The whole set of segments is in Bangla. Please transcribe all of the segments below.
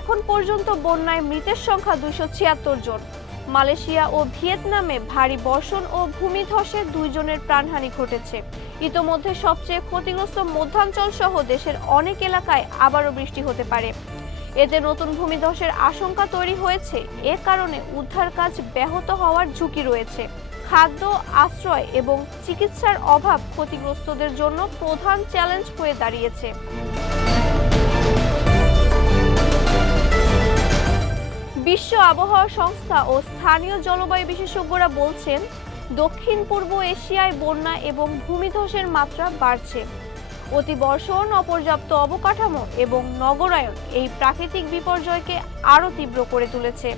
এখন পর্যন্ত বন্যায় মৃতের সংখ্যা দুইশো ছিয়াত্তর জন। মালয়েশিয়া ও ভিয়েতনামে ভারী বর্ষণ ও ভূমিধসে দুইজনের প্রাণহানি ঘটেছে। ইতোমধ্যে সবচেয়ে ক্ষতিগ্রস্ত মধ্যাঞ্চল সহ দেশের অনেক এলাকায় আবারও বৃষ্টি হতে পারে। এতে নতুন ভূমিধসের আশঙ্কা তৈরি হয়েছে। এ কারণে উদ্ধার কাজ ব্যাহত হওয়ার ঝুঁকি রয়েছে। খাদ্য, আশ্রয় এবং চিকিৎসার অভাব ক্ষতিগ্রস্তদের জন্য প্রধান চ্যালেঞ্জ হয়ে দাঁড়িয়েছে। বিশ্ব আবহাওয়া সংস্থা ও স্থানীয় জলবায়ু বিশেষজ্ঞরা বলছেন, দক্ষিণ পূর্ব এশিয়ায় বন্যা এবং ভূমিধসের মাত্রা বাড়ছে। অতিবর্ষণ অপর্যাপ্ত অবকাঠামো এবং নগরায়ন এই প্রাকৃতিক বিপর্যয়কে আরও তীব্র করে তুলেছে।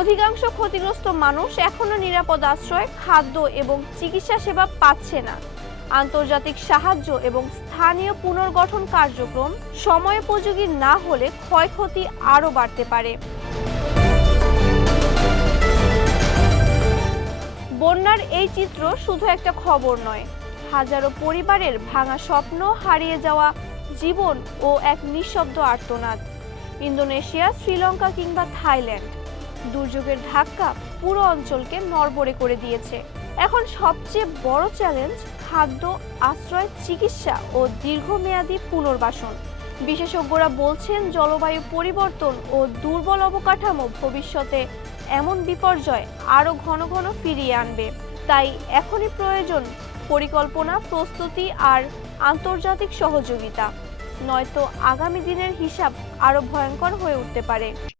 অধিকাংশ ক্ষতিগ্রস্ত মানুষ এখনও নিরাপদ আশ্রয়, খাদ্য এবং চিকিৎসা সেবা পাচ্ছে না। আন্তর্জাতিক সাহায্য এবং স্থানীয় পুনর্গঠন কার্যক্রম সময়োপযোগী না হলে ক্ষয়ক্ষতি আরও বাড়তে পারে। বন্যার এই চিত্র শুধু একটা খবর নয়, হাজারো পরিবারের ভাঙা স্বপ্ন হারিয়ে যাওয়া জীবন ও এক নিঃশব্দ আর্তনাদ। ইন্দোনেশিয়া, শ্রীলঙ্কা কিংবা থাইল্যান্ড। দুর্যোগের ধাক্কা পুরো অঞ্চলকে নড়বড়ে করে দিয়েছে। এখন সবচেয়ে বড় চ্যালেঞ্জ খাদ্য, আশ্রয়, চিকিৎসা ও দীর্ঘমেয়াদী পুনর্বাসন। বিশেষজ্ঞরা বলছেন জলবায়ু পরিবর্তন ও দুর্বল অবকাঠামো ভবিষ্যতে এমন বিপর্যয় আরও ঘন ঘন ফিরিয়ে আনবে। তাই এখনই প্রয়োজন পরিকল্পনা, প্রস্তুতি আর আন্তর্জাতিক সহযোগিতা। নয়তো আগামী দিনের হিসাব আরও ভয়ঙ্কর হয়ে উঠতে পারে।